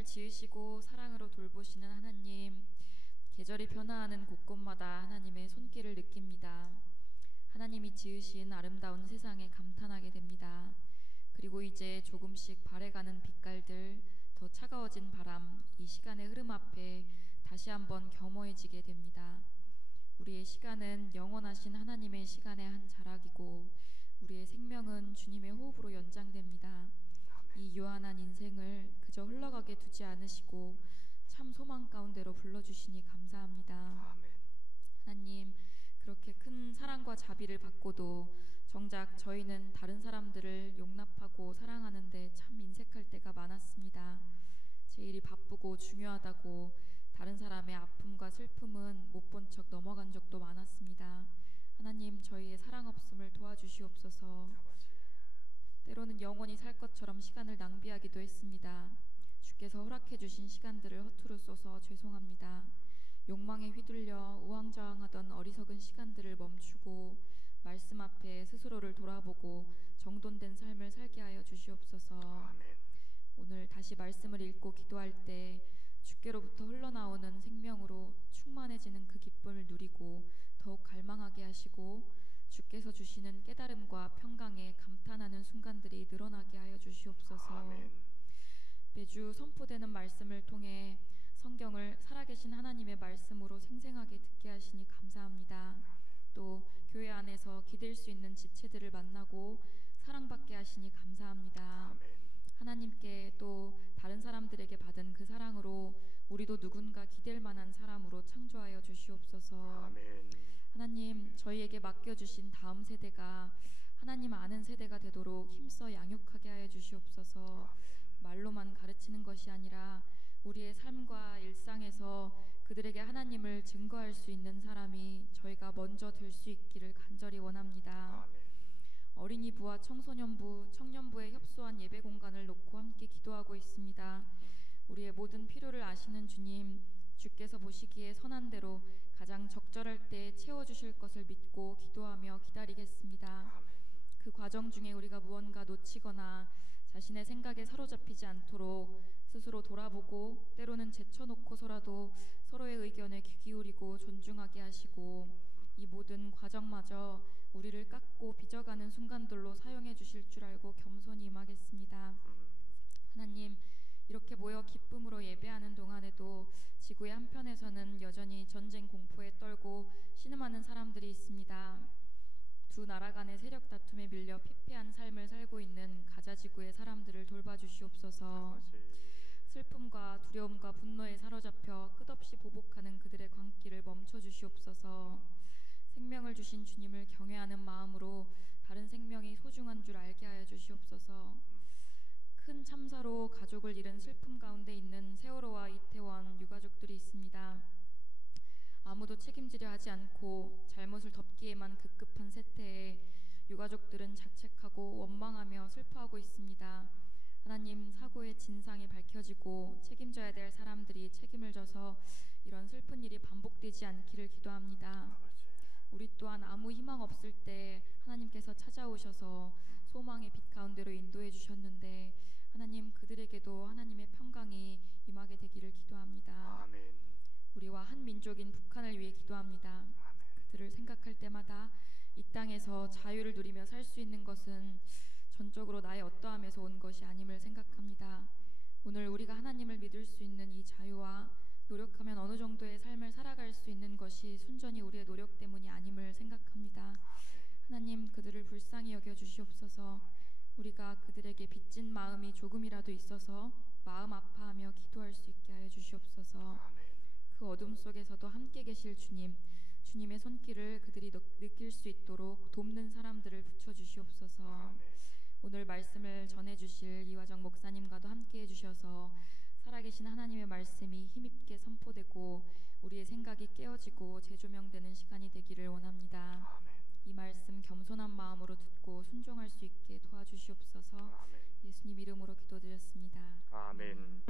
세상을 지으시고 사랑으로 돌보시는 하나님, 계절이 변화하는 곳곳마다 하나님의 손길을 느낍니다. 하나님이 지으신 아름다운 세상에 감탄하게 됩니다. 그리고 이제 조금씩 발해가는 빛깔들, 더 차가워진 바람, 이 시간의 흐름 앞에 다시 한번 겸허해지게 됩니다. 우리의 시간은 영원하신 하나님의 시간의 한 자락이고 우리의 생명은 주님의 호흡으로 연장됩니다. 이 유한한 인생을 그저 흘러가게 두지 않으시고 참 소망 가운데로 불러주시니 감사합니다. 아멘. 하나님, 그렇게 큰 사랑과 자비를 받고도 정작 저희는 다른 사람들을 용납하고 사랑하는데 참 인색할 때가 많았습니다. 제 일이 바쁘고 중요하다고 다른 사람의 아픔과 슬픔은 못 본 척 넘어간 적도 많았습니다. 하나님, 저희의 사랑 없음을 도와주시옵소서. 때로는 영원히 살 것처럼 시간을 낭비하기도 했습니다. 주께서 허락해 주신 시간들을 허투루 써서 죄송합니다. 욕망에 휘둘려 우왕좌왕하던 어리석은 시간들을 멈추고 말씀 앞에 스스로를 돌아보고 정돈된 삶을 살게 하여 주시옵소서. 아멘. 오늘 다시 말씀을 읽고 기도할 때 주께로부터 흘러나오는 생명으로 충만해지는 그 기쁨을 누리고 더욱 갈망하게 하시고 주께서 주시는 깨달음과 평강에 감탄하는 순간들이 늘어나게 하여 주시옵소서. 아멘. 매주 선포되는 말씀을 통해 성경을 살아계신 하나님의 말씀으로 생생하게 듣게 하시니 감사합니다. 또 교회 안에서 기댈 수 있는 지체들을 만나고 사랑받게 하시니 감사합니다. 아멘. 하나님께 또 다른 사람들에게 받은 그 사랑으로 우리도 누군가 기댈 만한 사람으로 창조하여 주시옵소서. 아멘. 하나님, 저희에게 맡겨주신 다음 세대가 하나님 아는 세대가 되도록 힘써 양육하게 하여 주시옵소서. 말로만 가르치는 것이 아니라 우리의 삶과 일상에서 그들에게 하나님을 증거할 수 있는 사람이 저희가 먼저 될 수 있기를 간절히 원합니다. 아멘. 어린이부와 청소년부, 청년부에 협소한 예배 공간을 놓고 함께 기도하고 있습니다. 우리의 모든 필요를 아시는 주님, 주께서 보시기에 선한 대로 가장 적절할 때 채워주실 것을 믿고 기도하며 기다리겠습니다. 아멘. 그 과정 중에 우리가 무언가 놓치거나 자신의 생각에 사로잡히지 않도록 스스로 돌아보고 때로는 제쳐놓고서라도 서로의 의견에 귀 기울이고 존중하게 하시고 이 모든 과정마저 우리를 깎고 빚어가는 순간들로 사용해 주실 줄 알고 겸손히 임하겠습니다. 하나님, 이렇게 모여 기쁨으로 예배하는 동안에도 지구의 한편에서는 여전히 전쟁 공포에 떨고 신음하는 사람들이 있습니다. 두 나라 간의 세력 다툼에 밀려 피폐한 삶을 살고 있는 가자 지구의 사람들을 돌봐주시옵소서. 슬픔과 두려움과 분노에 사로잡혀 끝없이 보복하는 그들의 광기를 멈춰주시옵소서. 생명을 주신 주님을 경외하는 마음으로 다른 생명이 소중한 줄 알게 하여 주시옵소서. 큰 참사로 가족을 잃은 슬픔 가운데 있는 세월호와 이태원 유가족들이 있습니다. 아무도 책임지려 하지 않고 잘못을 덮기에만 급급한 세태에 유가족들은 자책하고 원망하며 슬퍼하고 있습니다. 하나님, 사고의 진상이 밝혀지고 책임져야 될 사람들이 책임을 져서 이런 슬픈 일이 반복되지 않기를 기도합니다. 우리 또한 아무 희망 없을 때 하나님께서 찾아오셔서 소망의 빛 가운데로 인도해 주셨는데 하나님, 그들에게도 하나님의 평강이 임하게 되기를 기도합니다. 아멘. 우리와 한 민족인 북한을 위해 기도합니다. 아멘. 그들을 생각할 때마다 이 땅에서 자유를 누리며 살 수 있는 것은 전적으로 나의 어떠함에서 온 것이 아님을 생각합니다. 오늘 우리가 하나님을 믿을 수 있는 이 자유와 노력하면 어느 정도의 삶을 살아갈 수 있는 것이 순전히 우리의 노력 때문이 아님을 생각합니다. 하나님, 그들을 불쌍히 여겨 주시옵소서. 우리가 그들에게 빚진 마음이 조금이라도 있어서 마음 아파하며 기도할 수 있게 하여 주시옵소서. 그 어둠 속에서도 함께 계실 주님, 주님의 손길을 그들이 느낄 수 있도록 돕는 사람들을 붙여주시옵소서. 오늘 말씀을 전해주실 이화정 목사님과도 함께 해주셔서 살아계신 하나님의 말씀이 힘있게 선포되고 우리의 생각이 깨어지고 재조명되는 시간이 되기를 원합니다. 아멘. 이 말씀 겸손한 마음으로 듣고 순종할 수 있게 도와주시옵소서. 아멘. 예수님 이름으로 기도드렸습니다. 아멘.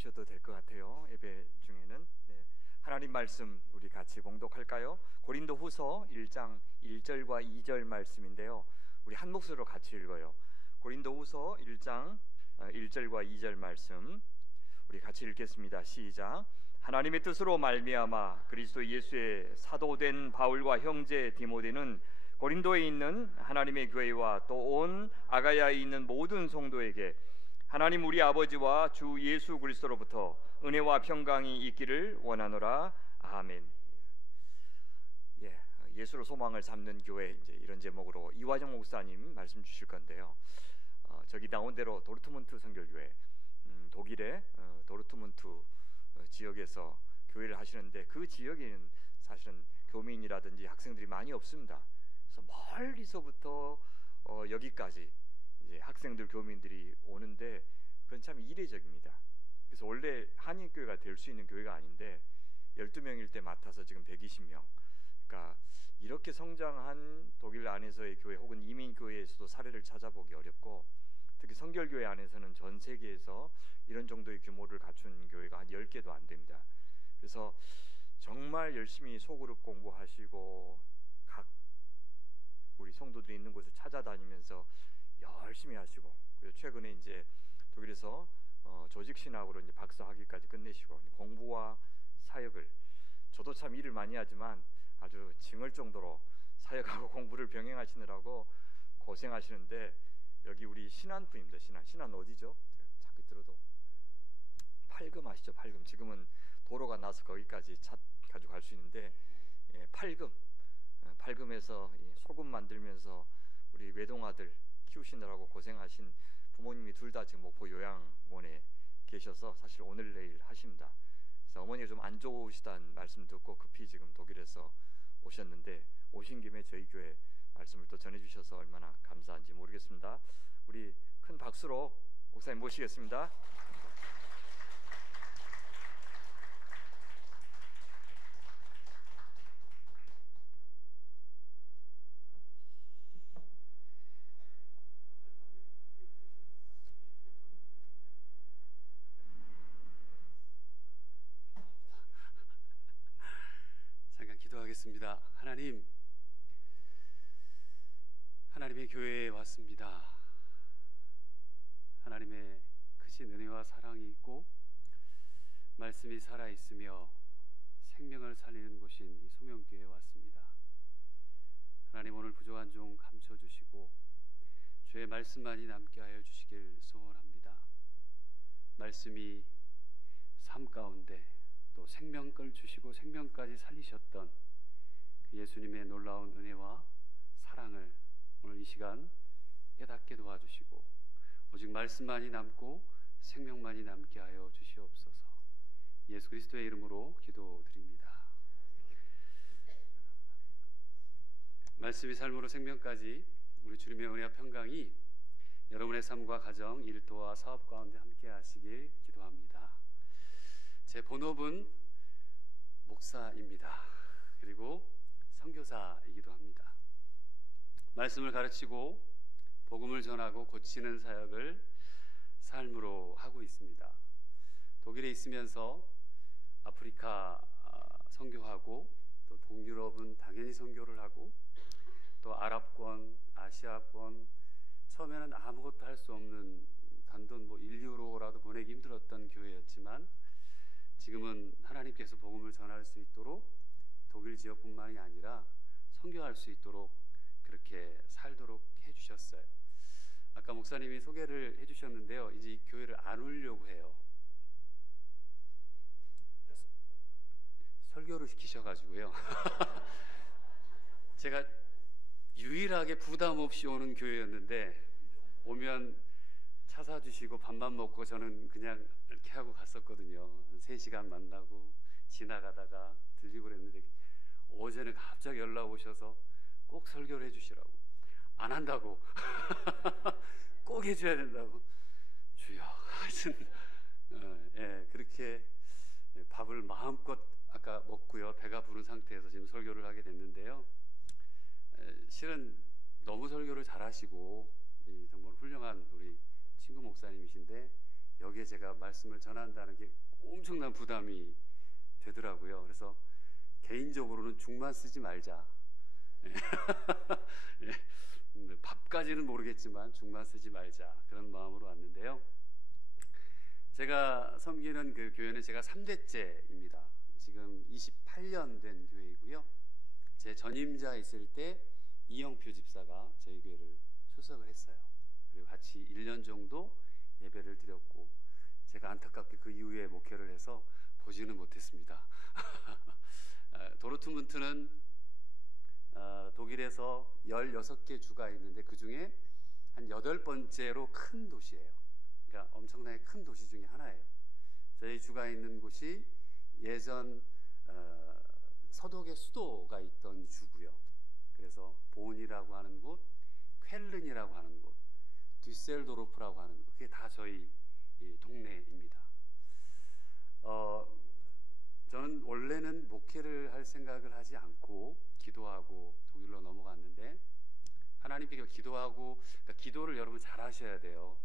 앉으셔도 될 것 같아요. 예배 중에는. 네. 하나님 말씀 우리 같이 봉독할까요? 고린도후서 1장 1절과 2절 말씀인데요. 우리 한 목소리로 같이 읽어요. 고린도후서 1장 1절과 2절 말씀 우리 같이 읽겠습니다. 시작. 하나님의 뜻으로 말미암아 그리스도 예수의 사도된 바울과 형제 디모데는 고린도에 있는 하나님의 교회와 또 온 아가야에 있는 모든 성도에게 하나님 우리 아버지와 주 예수 그리스도로부터 은혜와 평강이 있기를 원하노라. 아멘. 예수로 소망을 삼는 교회, 이제 이런 제목으로 이화정 목사님 말씀 주실 건데요. 저기 나온 대로 도르트문트 선결교회, 독일의 도르트문트 지역에서 교회를 하시는데 그 지역에는 사실은 교민이라든지 학생들이 많이 없습니다. 그래서 멀리서부터 여기까지 이제 학생들 교민들이 오는데 그건 참 이례적입니다. 그래서 원래 한인교회가 될 수 있는 교회가 아닌데 12명일 때 맡아서 지금 120명. 그러니까 이렇게 성장한 독일 안에서의 교회 혹은 이민교회에서도 사례를 찾아보기 어렵고, 특히 성결교회 안에서는 전 세계에서 이런 정도의 규모를 갖춘 교회가 한 10개도 안 됩니다. 그래서 정말 열심히 소그룹 공부하시고 각 우리 성도들이 있는 곳을 찾아다니면서 열심히 하시고, 그리고 최근에 이제 독일에서 조직 신학으로 이제 박사 학위까지 끝내시고 공부와 사역을, 저도 참 일을 많이 하지만 아주 징할 정도로 사역하고 공부를 병행하시느라고 고생하시는데, 여기 우리 신안부입니다. 신안 어디죠? 자꾸 들어도 팔금 아시죠? 팔금. 지금은 도로가 나서 거기까지 차 가지고 갈 수 있는데, 팔금에서 소금 만들면서 우리 외동아들 키우시느라고 고생하신 부모님이 둘 다 지금 목포 요양원에 계셔서 사실 오늘 내일 하십니다. 그래서 어머니가 좀 안 좋으시다는 말씀 듣고 급히 지금 독일에서 오셨는데, 오신 김에 저희 교회 말씀을 또 전해주셔서 얼마나 감사한지 모르겠습니다. 우리 큰 박수로 목사님 모시겠습니다. 잠깐 기도하겠습니다. 하나님의 교회에 왔습니다. 하나님의 크신 은혜와 사랑이 있고 말씀이 살아있으며 생명을 살리는 곳인 이 소명교회에 왔습니다. 하나님, 오늘 부족한 종 감춰주시고 주의 말씀만이 남게 하여 주시길 소원합니다. 말씀이 삶 가운데 또 생명을 주시고 생명까지 살리셨던 그 예수님의 놀라운 은혜와 사랑을 오늘 이 시간 깨닫게 도와주시고 오직 말씀만이 남고 생명만이 남게 하여 주시옵소서. 예수 그리스도의 이름으로 기도드립니다. 말씀이 삶으로 생명까지 우리 주님의 은혜와 평강이 여러분의 삶과 가정, 일터와 사업 가운데 함께 하시길 기도합니다. 제 본업은 목사입니다. 그리고 선교사이기도 합니다. 말씀을 가르치고 복음을 전하고 고치는 사역을 삶으로 하고 있습니다. 독일에 있으면서 아프리카 선교하고, 또 동유럽은 당연히 선교를 하고, 또 아랍권, 아시아권, 처음에는 아무것도 할 수 없는 단돈 1유로라도 보내기 힘들었던 교회였지만 지금은 하나님께서 복음을 전할 수 있도록 독일 지역뿐만이 아니라 선교할 수 있도록 그렇게 살도록 해주셨어요. 아까 목사님이 소개를 해주셨는데요, 이제 이 교회를 안 오려고 해요. 설교를 시키셔가지고요. 제가 유일하게 부담 없이 오는 교회였는데, 오면 차 사주시고 밥만 먹고 저는 그냥 이렇게 하고 갔었거든요. 3시간 만나고 지나가다가 들리고 그랬는데, 어제는 갑자기 연락 오셔서 꼭 설교를 해주시라고. 안 한다고. 꼭 해줘야 된다고. 주여. 하여튼 그렇게 밥을 마음껏 아까 먹고요, 배가 부른 상태에서 지금 설교를 하게 됐는데요, 실은 너무 설교를 잘하시고 정말 훌륭한 우리 친구 목사님이신데 여기에 제가 말씀을 전한다는 게 엄청난 부담이 되더라고요. 그래서 개인적으로는 죽만 쓰지 말자. 예. 밥까지는 모르겠지만 죽만 쓰지 말자, 그런 마음으로 왔는데요. 제가 섬기는 그 교회는 제가 3대째입니다. 지금 28년 된 교회이고요. 제 전임자 있을 때 이영표 집사가 저희 교회를 출석을 했어요. 그리고 같이 1년 정도 예배를 드렸고, 제가 안타깝게 그 이후에 목회를 해서 보지는 못했습니다. 도르트문트는 독일에서 16개 주가 있는데 그 중에 한 8번째로 큰 도시예요. 그러니까 엄청나게 큰 도시 중에 하나예요. 저희 주가 있는 곳이 예전 서독의 수도가 있던 주고요. 그래서 본이라고 하는 곳, 쾰른이라고 하는 곳, 뒤셀도르프라고 하는 곳, 그게 다 저희 동네입니다. 저는 원래는 목회를 할 생각을 하지 않고 기도하고 독일로 넘어갔는데, 하나님께 기도하고, 그러니까 기도를 여러분 잘 하셔야 돼요.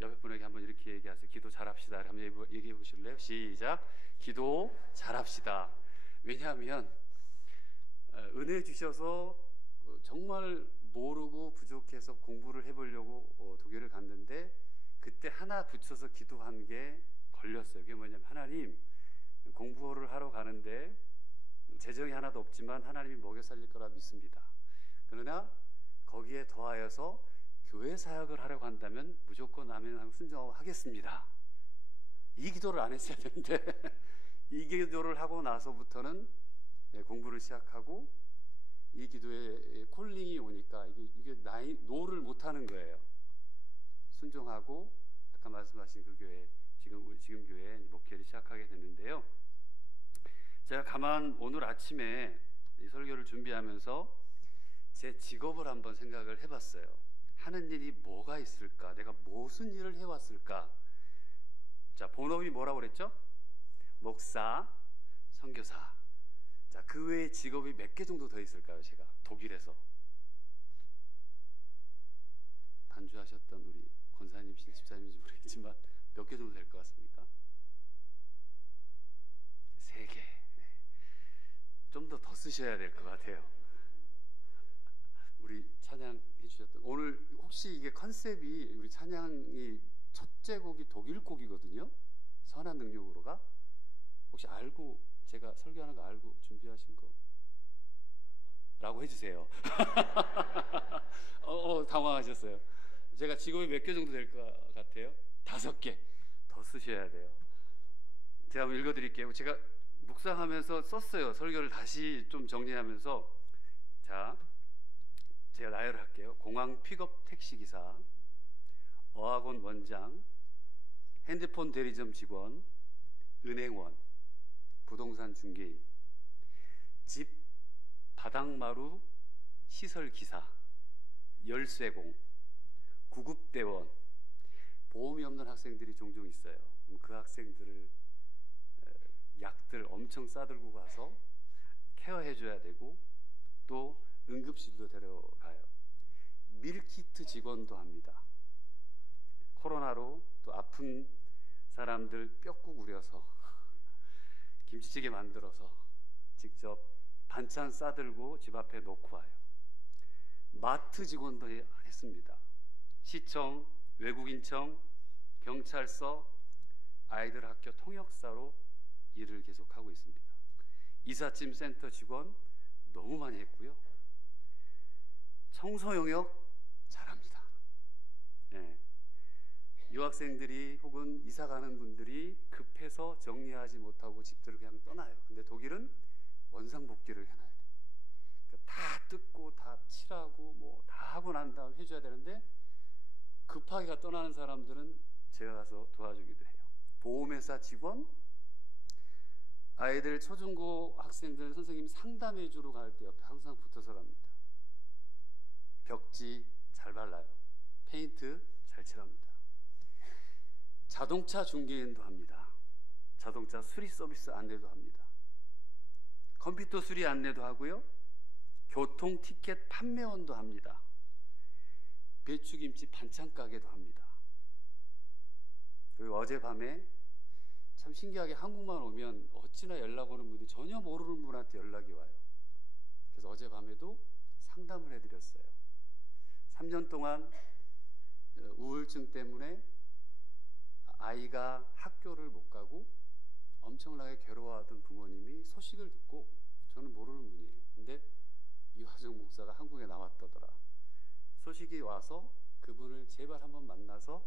옆에 분에게 한번 이렇게 얘기하세요. 기도 잘합시다. 한번 얘기해 보실래요? 시작. 기도 잘합시다. 왜냐하면 은혜 주셔서 정말 모르고 부족해서 공부를 해보려고 독일을 갔는데, 그때 하나 붙여서 기도한 게 걸렸어요. 그게 뭐냐면, 하나님, 공부를 하러 가는데 재정이 하나도 없지만 하나님이 먹여 살릴 거라 믿습니다. 그러나 거기에 더하여서 교회 사역을 하려고 한다면 무조건 아멘하고 순종하겠습니다. 이 기도를 안 했어야 되는데 이 기도를 하고 나서부터는 공부를 시작하고, 이 기도에 콜링이 오니까 이게 노를 못하는 거예요. 순종하고 아까 말씀하신 그 교회, 지금 교회 목회를 시작하게 됐는데요. 제가 오늘 아침에 이 설교를 준비하면서 제 직업을 한번 생각을 해봤어요. 하는 일이 뭐가 있을까? 내가 무슨 일을 해왔을까? 자, 본업이 뭐라고 그랬죠? 목사, 선교사. 자, 그 외에 직업이 몇 개 정도 더 있을까요? 제가 독일에서 반주하셨던 우리 권사님이신 집사님인지 모르겠지만 몇 개 정도 될 것 같습니까? 3개. 좀 더 쓰셔야 될 것 같아요. 우리 찬양 해주셨던, 오늘 혹시 이게 컨셉이, 우리 찬양이 첫째 곡이 독일 곡이거든요. 선한 능력으로가. 혹시 알고, 제가 설교하는 거 알고 준비하신 거 라고 해주세요. 당황하셨어요. 제가 직업이 몇 개 정도 될 것 같아요? 5개. 더 쓰셔야 돼요. 제가 한번 읽어드릴게요. 제가 묵상하면서 썼어요. 설교를 다시 좀 정리하면서. 자, 제가 나열을 할게요. 공항 픽업 택시기사, 어학원 원장, 핸드폰 대리점 직원, 은행원, 부동산 중개인, 집 바닥마루 시설기사, 열쇠공, 구급대원. 보험이 없는 학생들이 종종 있어요. 그럼 그 학생들을 약들 엄청 싸들고 가서 케어해줘야 되고, 또 응급실도 데려가요. 밀키트 직원도 합니다. 코로나로 또 아픈 사람들 뼈국 우려서 김치찌개 만들어서 직접 반찬 싸들고 집 앞에 놓고 와요. 마트 직원도 했습니다. 시청, 외국인청, 경찰서, 아이들 학교 통역사로 일을 계속하고 있습니다. 이삿짐 센터 직원 너무 많이 했고요. 청소 영역 잘합니다. 네. 유학생들이 혹은 이사 가는 분들이 급해서 정리하지 못하고 집들을 그냥 떠나요. 근데 독일은 원상복귀를 해놔야 돼요. 그러니까 다 뜯고 다 칠하고 뭐 다 하고 난 다음 해줘야 되는데, 급하게 떠나는 사람들은 제가 가서 도와주기도 해요. 보험회사 직원, 아이들 초중고 학생들 선생님 상담해 주러 갈 때 옆에 항상 붙어서 갑니다. 벽지 잘 발라요. 페인트 잘 칠합니다. 자동차 중개인도 합니다. 자동차 수리 서비스 안내도 합니다. 컴퓨터 수리 안내도 하고요. 교통 티켓 판매원도 합니다. 배추김치 반찬 가게도 합니다. 그리고 어젯밤에 참 신기하게 한국만 오면 어찌나 연락 오는 분이 전혀 모르는 분한테 연락이 와요. 그래서 어젯밤에도 상담을 해드렸어요. 3년 동안 우울증 때문에 아이가 학교를 못 가고 엄청나게 괴로워하던 부모님이 소식을 듣고, 저는 모르는 분이에요. 근데 이화정 목사가 한국에 나왔다더라. 소식이 와서 그분을 제발 한번 만나서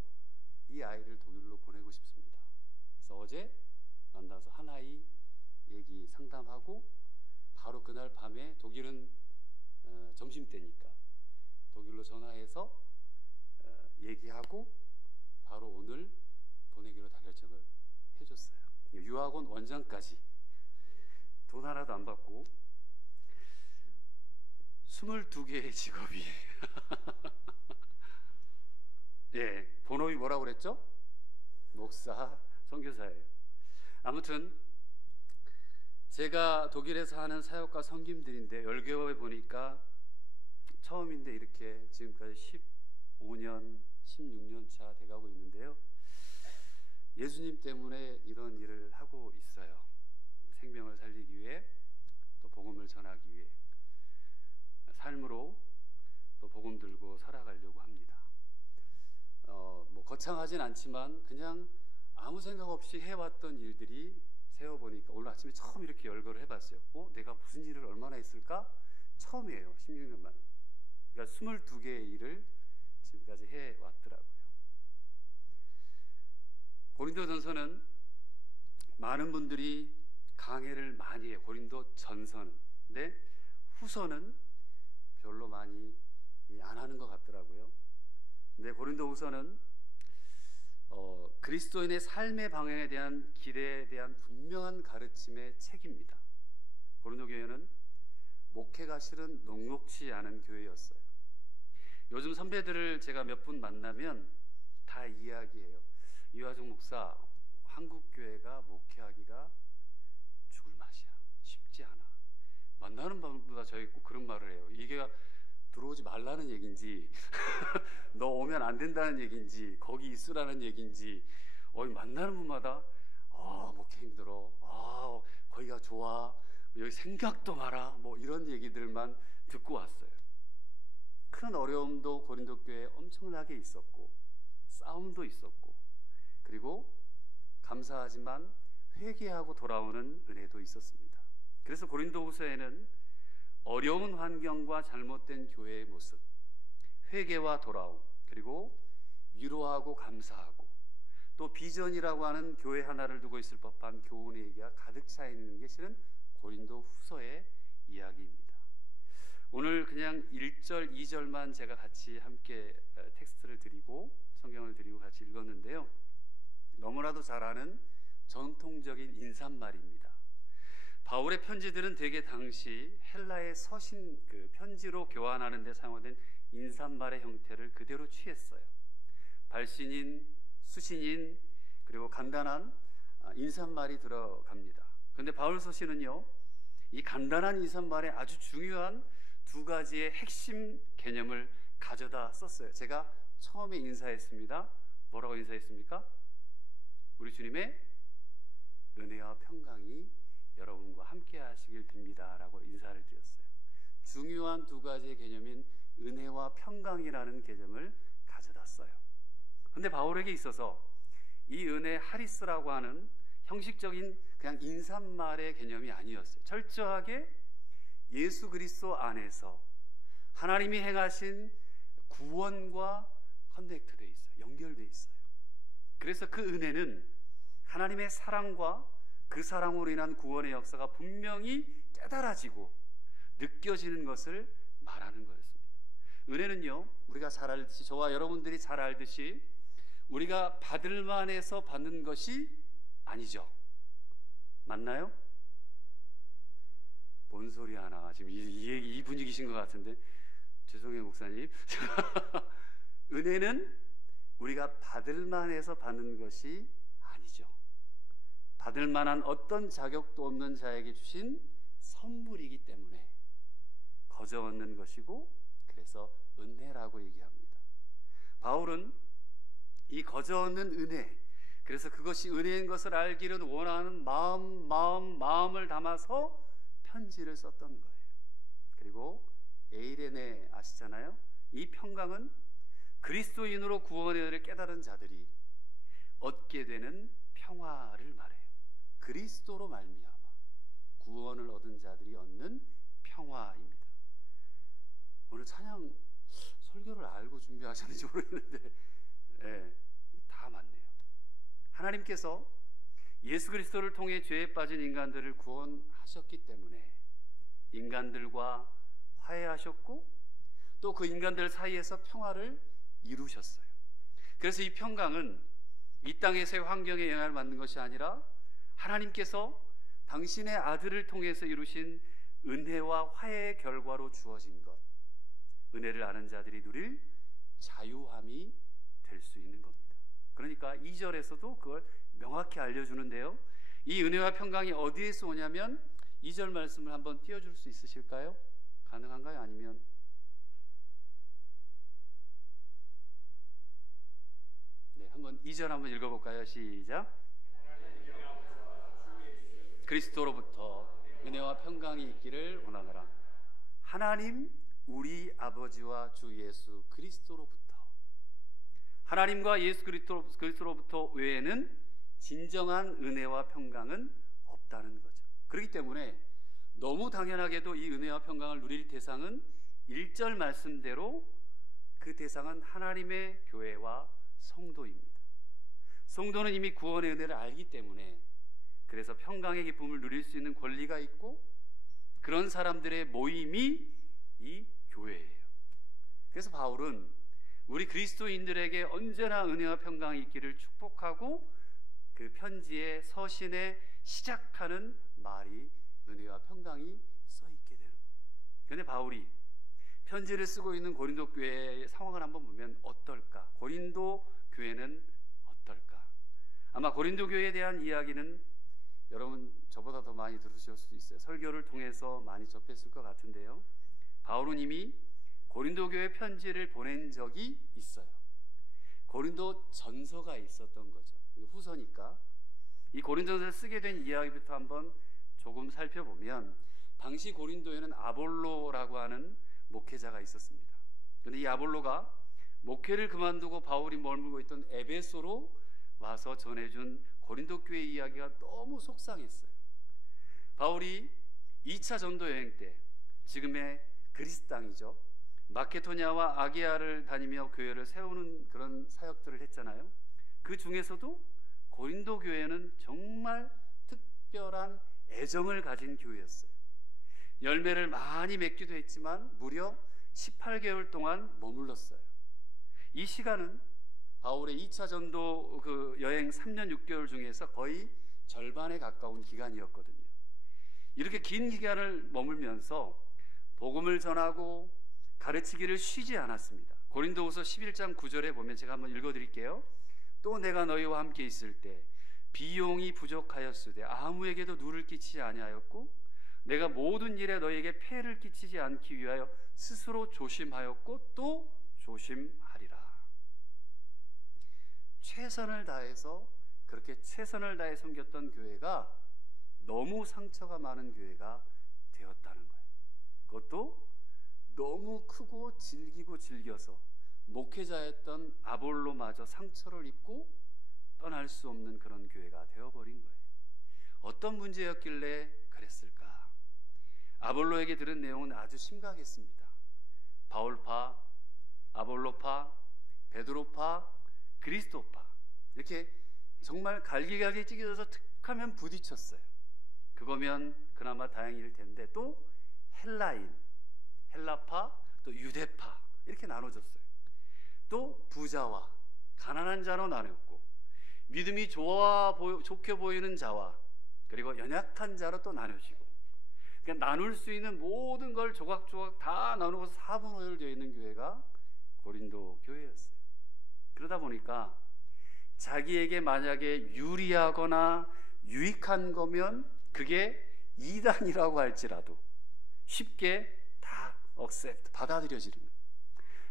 이 아이를 독일로 보내고 싶습니다. 그래서 어제 만나서 한 아이 얘기 상담하고, 바로 그날 밤에 독일은 점심때니까 독일로 전화해서 얘기하고 바로 오늘 보내기로 다 결정을 해줬어요. 유학원 원장까지 돈 하나도 안 받고 22개의 직업이 예, 본업이 뭐라고 그랬죠? 목사, 선교사예요. 아무튼 제가 독일에서 하는 사역과 섬김들인데 10개월 보니까 처음인데 이렇게 지금까지 15년, 16년 차 돼가고 있는데요. 예수님 때문에 이런 일을 하고 있어요. 생명을 살리기 위해, 또 복음을 전하기 위해 삶으로 또 복음 들고 살아가려고 합니다. 뭐 거창하진 않지만 그냥 아무 생각 없이 해왔던 일들이 세어보니까 오늘 아침에 처음 이렇게 열거를 해봤어요. 내가 무슨 일을 얼마나 했을까? 처음이에요. 16년 만에. 그러니까 22개의 일을 지금까지 해왔더라고요. 고린도전서는 많은 분들이 강해를 많이 해요. 고린도전서는. 근데 후서는 별로 많이 안 하는 것 같더라고요. 근데 고린도후서는 그리스도인의 삶의 방향에 대한 길에 대한 분명한 가르침의 책입니다. 고린도 교회는 목회가 실은 녹록지 않은 교회였어요. 요즘 선배들을 제가 몇 분 만나면 다 이야기해요. 이화정 목사, 한국 교회가 목회하기가 죽을 맛이야. 쉽지 않아. 만나는 분보다 저희 꼭 그런 말을 해요. 이게 들어오지 말라는 얘기인지 너 오면 안 된다는 얘기인지 거기 있으라는 얘기인지, 만나는 분마다 목회 힘들어, 거기가 좋아, 여기 생각도 마라, 뭐 이런 얘기들만 듣고 왔어요. 큰 어려움도 고린도 교회에 엄청나게 있었고, 싸움도 있었고, 그리고 감사하지만 회개하고 돌아오는 은혜도 있었습니다. 그래서 고린도후서에는 어려운 환경과 잘못된 교회의 모습, 회개와 돌아옴, 그리고 위로하고 감사하고, 또 비전이라고 하는 교회 하나를 두고 있을 법한 교훈의 얘기가 가득 차 있는 게 실은 고린도후서의 이야기입니다. 오늘 그냥 1절, 2절만 제가 같이 함께 텍스트를 드리고 성경을 드리고 같이 읽었는데요. 너무나도 잘 아는 전통적인 인사말입니다. 바울의 편지들은 대개 당시 헬라의 서신 편지로 교환하는 데 사용된 인사말의 형태를 그대로 취했어요. 발신인, 수신인, 그리고 간단한 인사말이 들어갑니다. 그런데 바울 서신은요, 이 간단한 인사말에 아주 중요한 두 가지의 핵심 개념을 가져다 썼어요. 제가 처음에 인사했습니다. 뭐라고 인사했습니까? 우리 주님의 은혜와 평강이 여러분과 함께 하시길 빕니다 라고 인사를 드렸어요. 중요한 두 가지의 개념인 은혜와 평강이라는 개념을 가져다 써요. 근데 바울에게 있어서 이 은혜 하리스라고 하는 형식적인 그냥 인사말의 개념이 아니었어요. 철저하게 예수 그리스도 안에서 하나님이 행하신 구원과 커넥트되어 있어요. 연결되어 있어요. 그래서 그 은혜는 하나님의 사랑과 그 사랑으로 인한 구원의 역사가 분명히 깨달아지고 느껴지는 것을 말하는 거였습니다. 은혜는요, 우리가 잘 알듯이, 저와 여러분들이 잘 알듯이 우리가 받을 만해서 받는 것이 아니죠. 맞나요? 뭔 소리 하나, 지금 이 분위기신 것 같은데. 죄송해요 목사님. 은혜는 우리가 받을 만해서 받는 것이 아니죠. 받을 만한 어떤 자격도 없는 자에게 주신 선물이기 때문에 거저 얻는 것이고, 그래서 은혜라고 얘기합니다. 바울은 이 거저 얻는 은혜, 그래서 그것이 은혜인 것을 알기를 원하는 마음을 담아서 편지를 썼던 거예요. 그리고 에이레네 아시잖아요? 이 평강은 그리스도인으로 구원의 은혜를 깨달은 자들이 얻게 되는 평화를 말해요. 그리스도로 말미암아 구원을 얻은 자들이 얻는 평화입니다. 오늘 찬양 설교를 알고 준비하셨는지 모르겠는데 다 맞네요. 하나님께서 예수 그리스도를 통해 죄에 빠진 인간들을 구원하셨기 때문에 인간들과 화해하셨고 또 그 인간들 사이에서 평화를 이루셨어요. 그래서 이 평강은 이 땅에서의 환경에 영향을 받는 것이 아니라 하나님께서 당신의 아들을 통해서 이루신 은혜와 화해의 결과로 주어진 것, 은혜를 아는 자들이 누릴 자유함이 될 수 있는 겁니다. 그러니까 2절에서도 그걸 명확히 알려주는데요, 이 은혜와 평강이 어디에서 오냐면 2절 말씀을 한번 띄워줄 수 있으실까요? 가능한가요? 아니면 한번 2절 한번 읽어볼까요? 시작. 그리스도로부터 은혜와 평강이 있기를 원하노라. 하나님 우리 아버지와 주 예수 그리스도로부터, 하나님과 예수 그리스도로부터 외에는 진정한 은혜와 평강은 없다는 거죠. 그렇기 때문에 너무 당연하게도 이 은혜와 평강을 누릴 대상은 1절 말씀대로 그 대상은 하나님의 교회와 성도입니다. 성도는 이미 구원의 은혜를 알기 때문에 그래서 평강의 기쁨을 누릴 수 있는 권리가 있고 그런 사람들의 모임이 이 교회예요. 그래서 바울은 우리 그리스도인들에게 언제나 은혜와 평강이 있기를 축복하고 그 편지의 서신에 시작하는 말이 은혜와 평강이 써있게 되는 거예요. 그런데 바울이 편지를 쓰고 있는 고린도 교회의 상황을 한번 보면 어떨까? 고린도 교회는 어떨까? 아마 고린도 교회에 대한 이야기는 여러분 저보다 더 많이 들으실 수 있어요. 설교를 통해서 많이 접했을 것 같은데요, 바울은 이미 고린도 교회 편지를 보낸 적이 있어요. 고린도 전서가 있었던 거죠. 후서니까. 이 고린도전서를 쓰게 된 이야기부터 한번 조금 살펴보면 당시 고린도에는 아볼로라고 하는 목회자가 있었습니다. 그런데 이 아볼로가 목회를 그만두고 바울이 머물고 있던 에베소로 와서 전해준 고린도 교회 이야기가 너무 속상했어요. 바울이 2차 전도 여행 때 지금의 그리스 땅이죠, 마케도냐와 아기아를 다니며 교회를 세우는 그런 사역들을 했잖아요. 그 중에서도 고린도 교회는 정말 특별한 애정을 가진 교회였어요. 열매를 많이 맺기도 했지만 무려 18개월 동안 머물렀어요. 이 시간은 바울의 2차 전도 그 여행 3년 6개월 중에서 거의 절반에 가까운 기간이었거든요. 이렇게 긴 기간을 머물면서 복음을 전하고 가르치기를 쉬지 않았습니다. 고린도후서 11장 9절에 보면 제가 한번 읽어드릴게요. 또 내가 너희와 함께 있을 때 비용이 부족하였으되 아무에게도 누를 끼치지 아니하였고 내가 모든 일에 너희에게 폐를 끼치지 않기 위하여 스스로 조심하였고 또 조심하리라. 최선을 다해서 그렇게 최선을 다해 섬겼던 교회가 너무 상처가 많은 교회가 되었다는 거예요. 그것도 너무 크고 질겨서 목회자였던 아볼로마저 상처를 입고 떠날 수 없는 그런 교회가 되어버린 거예요. 어떤 문제였길래 그랬을까? 아볼로에게 들은 내용은 아주 심각했습니다. 바울파, 아볼로파, 베드로파, 그리스도파, 이렇게 정말 갈기갈기 찢겨져서 툭하면 부딪혔어요. 그거면 그나마 다행일 텐데 또 헬라인, 헬라파, 또 유대파 이렇게 나눠졌어요. 또 부자와 가난한 자로 나눴고 믿음이 좋게 보이는 자와 그리고 연약한 자로 또 나눠지고, 그러니까 나눌 수 있는 모든 걸 조각조각 다 나누고서 4분의 1 되어 있는 교회가 고린도 교회였어요. 그러다 보니까 자기에게 만약에 유리하거나 유익한 거면 그게 이단이라고 할지라도 쉽게 다 받아들여지는 거예요.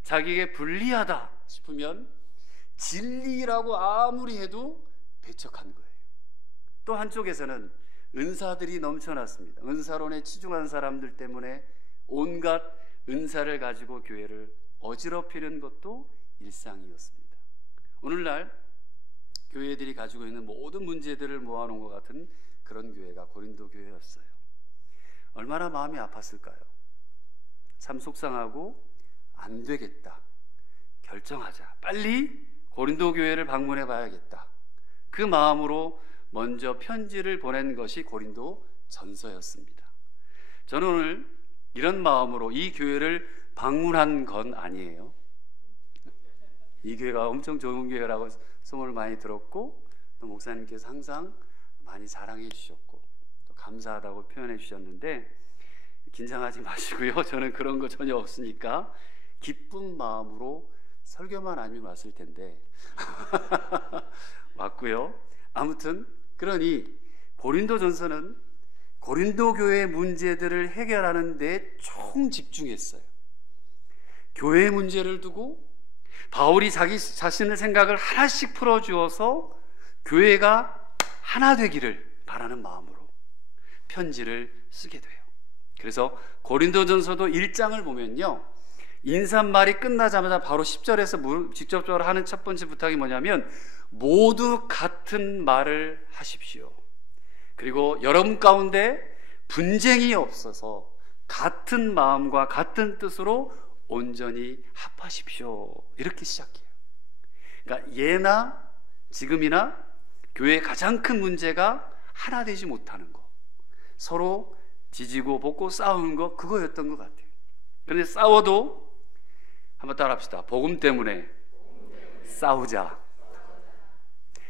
자기에게 불리하다 싶으면 진리라고 아무리 해도 배척한 거예요. 또 한쪽에서는 은사들이 넘쳐났습니다. 은사론에 치중한 사람들 때문에 온갖 은사를 가지고 교회를 어지럽히는 것도 일상이었습니다. 오늘날 교회들이 가지고 있는 모든 문제들을 모아놓은 것 같은 그런 교회가 고린도 교회였어요. 얼마나 마음이 아팠을까요? 참 속상하고 안 되겠다, 결정하자, 빨리 고린도 교회를 방문해 봐야겠다, 그 마음으로 먼저 편지를 보낸 것이 고린도 전서였습니다. 저는 오늘 이런 마음으로 이 교회를 방문한 건 아니에요. 이 교회가 엄청 좋은 교회라고 소문을 많이 들었고, 또 목사님께서 항상 많이 자랑해 주셨고 또 감사하다고 표현해 주셨는데, 긴장하지 마시고요. 저는 그런 거 전혀 없으니까 기쁜 마음으로 설교만 아니면 왔을 텐데 왔고요. 아무튼 그러니 고린도전서는 고린도 교회의 문제들을 해결하는 데 총 집중했어요. 교회의 문제를 두고 바울이 자기 자신의 생각을 하나씩 풀어주어서 교회가 하나 되기를 바라는 마음으로 편지를 쓰게 돼요. 그래서 고린도전서도 1장을 보면요, 인사말이 끝나자마자 바로 10절에서 직접적으로 하는 첫 번째 부탁이 뭐냐면 모두 같은 말을 하십시오. 그리고 여러분 가운데 분쟁이 없어서 같은 마음과 같은 뜻으로 온전히 합하십시오. 이렇게 시작해요. 그러니까 예나 지금이나 교회의 가장 큰 문제가 하나 되지 못하는 거, 서로 지지고 볶고 싸우는 거, 그거였던 것 같아요. 그런데 싸워도 한번 따라합시다. 복음 때문에 싸우자.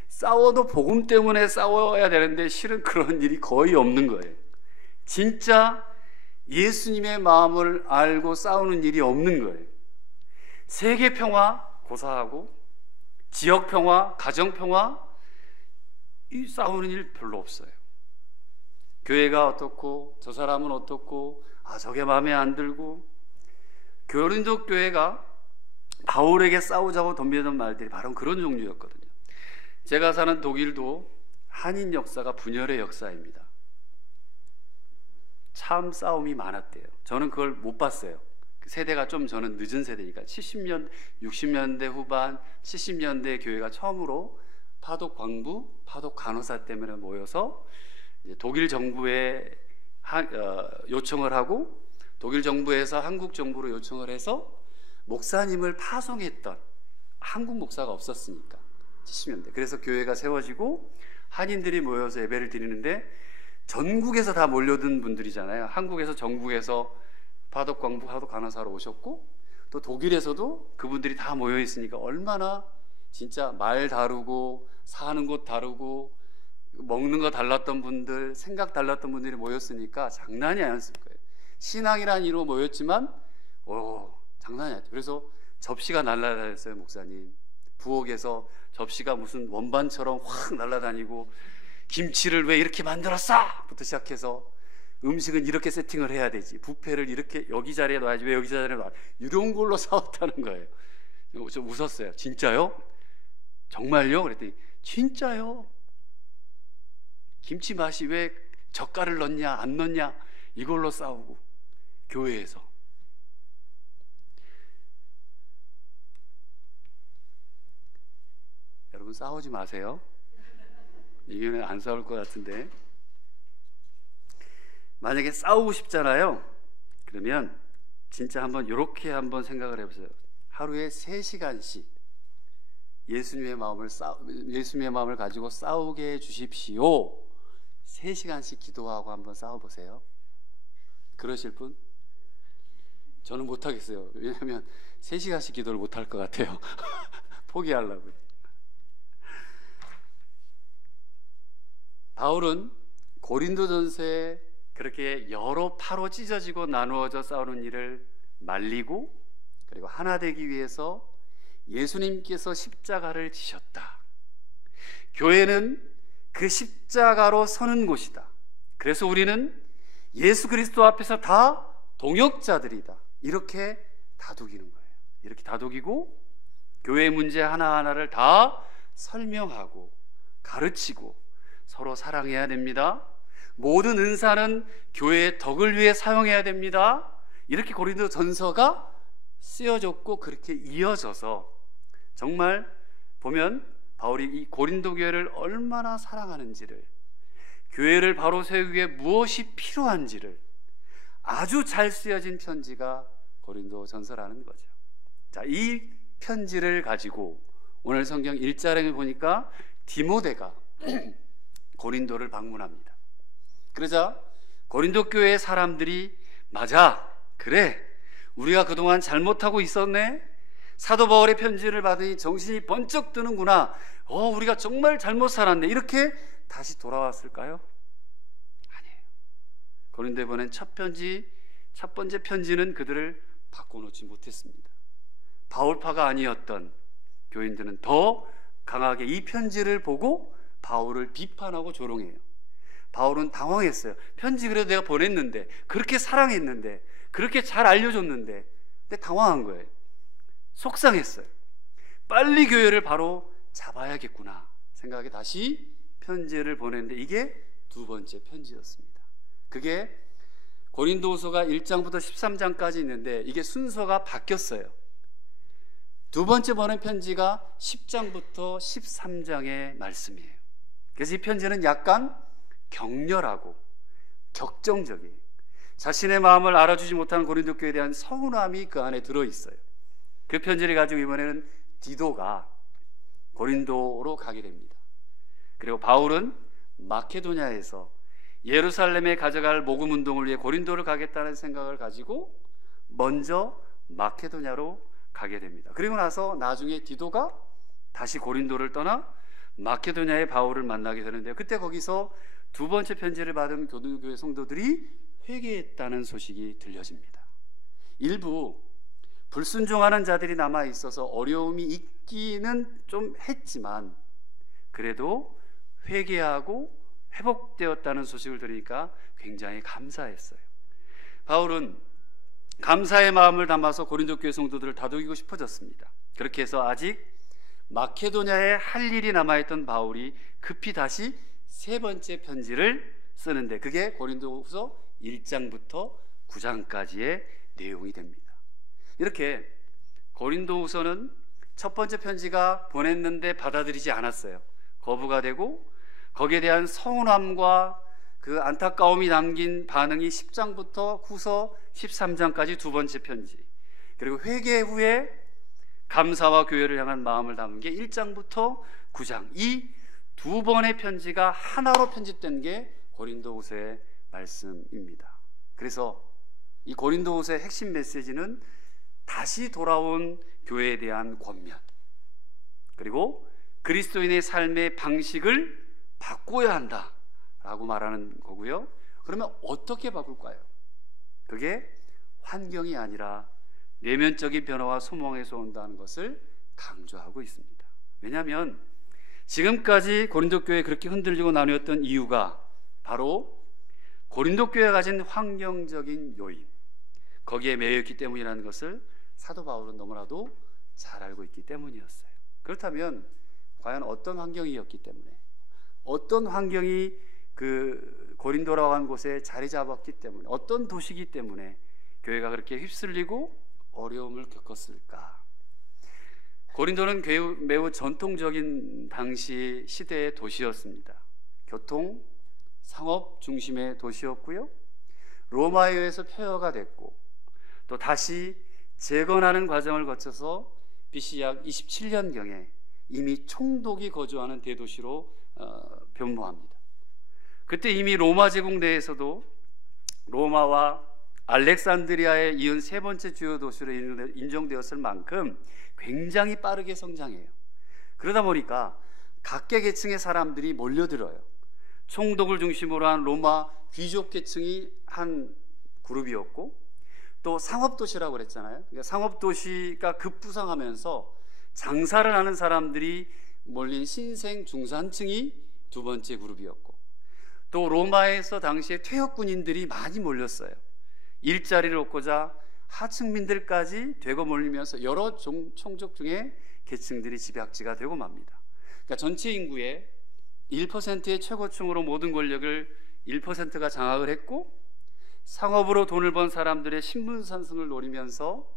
싸워도 복음 때문에 싸워야 되는데 실은 그런 일이 거의 없는 거예요. 진짜 예수님의 마음을 알고 싸우는 일이 없는 거예요. 세계 평화 고사하고 지역 평화, 가정 평화, 이 싸우는 일 별로 없어요. 교회가 어떻고 저 사람은 어떻고 저게 마음에 안 들고. 고린도 교회가 바울에게 싸우자고 덤비던 말들이 바로 그런 종류였거든요. 제가 사는 독일도 한인 역사가 분열의 역사입니다. 참 싸움이 많았대요. 저는 그걸 못 봤어요. 세대가 좀 저는 늦은 세대니까 60년대 후반 70년대 교회가 처음으로 파독 광부, 파독 간호사 때문에 모여서 독일 정부에 요청을 하고 독일 정부에서 한국 정부로 요청을 해서 목사님을 파송했던, 한국 목사가 없었으니까 70년대. 그래서 교회가 세워지고 한인들이 모여서 예배를 드리는데 전국에서 다 몰려든 분들이잖아요. 한국에서 전국에서 파독 광부, 파독 간호사로 오셨고 또 독일에서도 그분들이 다 모여 있으니까 얼마나 진짜 말 다르고 사는 곳 다르고 먹는 거 달랐던 분들, 생각 달랐던 분들이 모였으니까 장난이 아니었을 거예요. 신앙이라는 이유로 모였지만 장난이 아니었죠. 그래서 접시가 날아다녔어요. 목사님 부엌에서 접시가 무슨 원반처럼 확 날아다니고, 김치를 왜 이렇게 만들었어? 부터 시작해서 음식은 이렇게 세팅을 해야 되지, 뷔페를 이렇게 여기 자리에 놔야지, 왜 여기 자리에 놔, 이런 걸로 싸웠다는 거예요. 저 웃었어요. 진짜요? 정말요? 그랬더니 진짜요. 김치 맛이 왜 젓갈을 넣냐 안 넣냐 이걸로 싸우고, 교회에서. 여러분 싸우지 마세요. 이게는 안 싸울 것 같은데. 만약에 싸우고 싶잖아요. 그러면 진짜 한번 이렇게 한번 생각을 해보세요. 하루에 3시간씩 예수님의 마음을 가지고 싸우게 해 주십시오. 3시간씩 기도하고 한번 싸워보세요. 그러실 분? 저는 못하겠어요. 왜냐하면 3시간씩 기도를 못할 것 같아요. 포기하려고요. 바울은 고린도전서에 그렇게 여러 파로 찢어지고 나누어져 싸우는 일을 말리고, 그리고 하나 되기 위해서 예수님께서 십자가를 지셨다. 교회는 그 십자가로 서는 곳이다. 그래서 우리는 예수 그리스도 앞에서 다 동역자들이다. 이렇게 다독이는 거예요. 이렇게 다독이고 교회의 문제 하나하나를 다 설명하고 가르치고 서로 사랑해야 됩니다. 모든 은사는 교회의 덕을 위해 사용해야 됩니다. 이렇게 고린도전서가 쓰여졌고 그렇게 이어져서 정말 보면 바울이 이 고린도 교회를 얼마나 사랑하는지를, 교회를 바로 세우기 위해 무엇이 필요한지를 아주 잘 쓰여진 편지가 고린도전서라는 거죠. 자, 이 편지를 가지고 오늘 성경 1장에 보니까 디모데가 고린도를 방문합니다. 그러자 고린도 교회의 사람들이 맞아, 그래, 우리가 그동안 잘못하고 있었네. 사도 바울의 편지를 받으니 정신이 번쩍 드는구나. 우리가 정말 잘못 살았네. 이렇게 다시 돌아왔을까요? 아니에요. 고린도에 보낸 첫 번째 편지는 그들을 바꿔놓지 못했습니다. 바울파가 아니었던 교인들은 더 강하게 이 편지를 보고 바울을 비판하고 조롱해요. 바울은 당황했어요. 편지 그래도 내가 보냈는데, 그렇게 사랑했는데, 그렇게 잘 알려줬는데, 근데 당황한 거예요. 속상했어요. 빨리 교회를 바로 잡아야겠구나 생각에 다시 편지를 보냈는데 이게 두 번째 편지였습니다. 그게 고린도후서가 1장부터 13장까지 있는데 이게 순서가 바뀌었어요. 두 번째 보낸 편지가 10장부터 13장의 말씀이에요. 그래서 이 편지는 약간 격렬하고 격정적이에요. 자신의 마음을 알아주지 못하는 고린도 교회에 대한 서운함이 그 안에 들어있어요. 그 편지를 가지고 이번에는 디도가 고린도로 가게 됩니다. 그리고 바울은 마케도냐에서 예루살렘에 가져갈 복음 운동을 위해 고린도를 가겠다는 생각을 가지고 먼저 마케도냐로 가게 됩니다. 그리고 나서 나중에 디도가 다시 고린도를 떠나 마케도냐의 바울을 만나게 되는데요. 그때 거기서 두 번째 편지를 받은 교회 성도들이 회개했다는 소식이 들려집니다. 일부 불순종하는 자들이 남아 있어서 어려움이 있기는 좀 했지만 그래도 회개하고 회복되었다는 소식을 들으니까 굉장히 감사했어요. 바울은 감사의 마음을 담아서 고린도 교회 성도들을 다독이고 싶어졌습니다. 그렇게 해서 아직 마케도냐에 할 일이 남아있던 바울이 급히 다시 세 번째 편지를 쓰는데 그게 고린도후서 1장부터 9장까지의 내용이 됩니다. 이렇게 고린도후서는 첫 번째 편지가 보냈는데 받아들이지 않았어요. 거부가 되고 거기에 대한 서운함과 그 안타까움이 남긴 반응이 10장부터 후서 13장까지 두 번째 편지, 그리고 회개 후에 감사와 교회를 향한 마음을 담은 게 1장부터 9장, 이 두 번의 편지가 하나로 편집된 게 고린도후서의 말씀입니다. 그래서 이 고린도후서의 핵심 메시지는 다시 돌아온 교회에 대한 권면, 그리고 그리스도인의 삶의 방식을 바꿔야 한다라고 말하는 거고요. 그러면 어떻게 바꿀까요? 그게 환경이 아니라 내면적인 변화와 소망에서 온다는 것을 강조하고 있습니다. 왜냐하면 지금까지 고린도 교회에 그렇게 흔들리고 나누었던 이유가 바로 고린도 교회가 가진 환경적인 요인, 거기에 매여있기 때문이라는 것을 사도 바울은 너무나도 잘 알고 있기 때문이었어요. 그렇다면 과연 어떤 환경이었기 때문에, 어떤 환경이 그 고린도라고 하는 곳에 자리 잡았기 때문에, 어떤 도시이기 때문에 교회가 그렇게 휩쓸리고 어려움을 겪었을까? 고린도는 매우 전통적인 당시 시대의 도시였습니다. 교통, 상업 중심의 도시였고요. 로마에 의해서 폐허가 됐고 또 다시 재건하는 과정을 거쳐서 BC 약 27년경에 이미 총독이 거주하는 대도시로 변모합니다. 그때 이미 로마 제국 내에서도 로마와 알렉산드리아에 이은 세 번째 주요 도시로 인정되었을 만큼 굉장히 빠르게 성장해요. 그러다 보니까 각계 계층의 사람들이 몰려들어요. 총독을 중심으로 한 로마 귀족 계층이 한 그룹이었고 또 상업도시라고 그랬잖아요. 그러니까 상업도시가 급부상하면서 장사를 하는 사람들이 몰린 신생 중산층이 두 번째 그룹이었고 또 로마에서 당시에 퇴역군인들이 많이 몰렸어요. 일자리를 얻고자 하층민들까지 되고 몰리면서 여러 총족 중에 계층들이 집약지가 되고 맙니다. 그러니까 전체 인구의 1%의 최고층으로 모든 권력을 1%가 장악을 했고, 상업으로 돈을 번 사람들의 신분 상승을 노리면서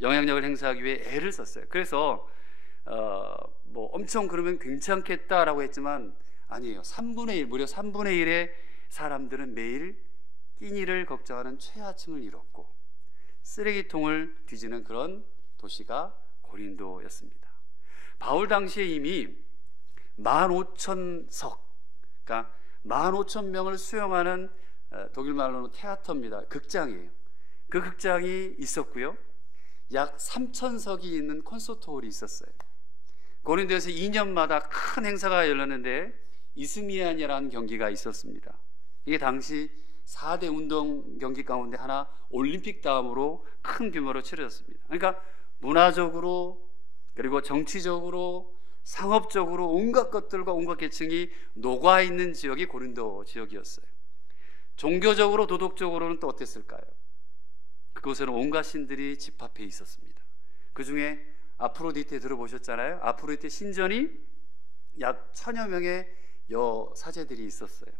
영향력을 행사하기 위해 애를 썼어요. 그래서 뭐 엄청 그러면 괜찮겠다라고 했지만 아니에요. 3분의 1, 무려 3분의 1의 사람들은 매일 끼니를 걱정하는 최하층을 이뤘고 쓰레기통을 뒤지는 그런 도시가 고린도였습니다. 바울 당시에 이미 15,000석, 그러니까 15,000명을 수용하는 독일 말로는 테아터입니다. 극장이에요. 그 극장이 있었고요. 약 3,000석이 있는 콘서트홀이 있었어요. 고린도에서 2년마다 큰 행사가 열렸는데 이스미안이라는 경기가 있었습니다. 이게 당시 4대 운동 경기 가운데 하나, 올림픽 다음으로 큰 규모로 치러졌습니다. 그러니까 문화적으로, 그리고 정치적으로, 상업적으로 온갖 것들과 온갖 계층이 녹아있는 지역이 고린도 지역이었어요. 종교적으로, 도덕적으로는 또 어땠을까요? 그곳에는 온갖 신들이 집합해 있었습니다. 그 중에 아프로디테 들어보셨잖아요. 아프로디테 신전이 약 1000여 명의 여사제들이 있었어요.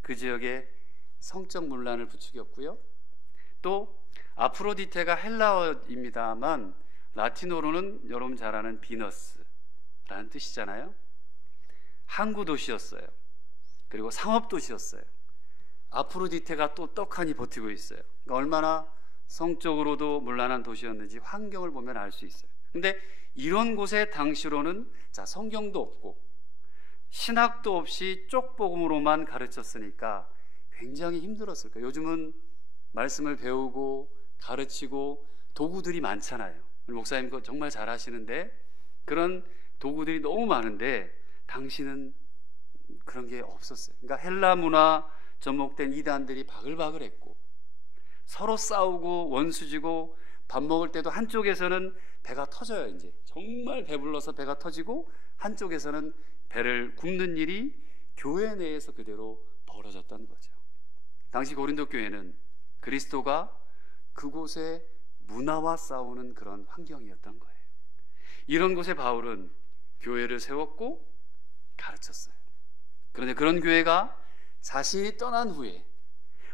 그 지역에 성적 문란을 부추겼고요. 또 아프로디테가 헬라어입니다만 라틴어로는 여러분 잘 아는 비너스라는 뜻이잖아요. 항구 도시였어요. 그리고 상업 도시였어요. 아프로디테가 또 떡하니 버티고 있어요. 그러니까 얼마나 성적으로도 문란한 도시였는지 환경을 보면 알 수 있어요. 근데 이런 곳에 당시로는 성경도 없고 신학도 없이 쪽복음으로만 가르쳤으니까 굉장히 힘들었을 거예요. 요즘은 말씀을 배우고 가르치고 도구들이 많잖아요. 목사님 그거 정말 잘 하시는데 그런 도구들이 너무 많은데 당시는 그런 게 없었어요. 그러니까 헬라 문화 접목된 이단들이 바글바글했고 서로 싸우고 원수지고 밥 먹을 때도 한쪽에서는 배가 터져요. 이제 정말 배불러서 배가 터지고 한쪽에서는 배를 굽는 일이 교회 내에서 그대로 벌어졌던 거죠. 당시 고린도 교회는 그리스도가 그곳의 문화와 싸우는 그런 환경이었던 거예요. 이런 곳에 바울은 교회를 세웠고 가르쳤어요. 그런데 그런 교회가 자신이 떠난 후에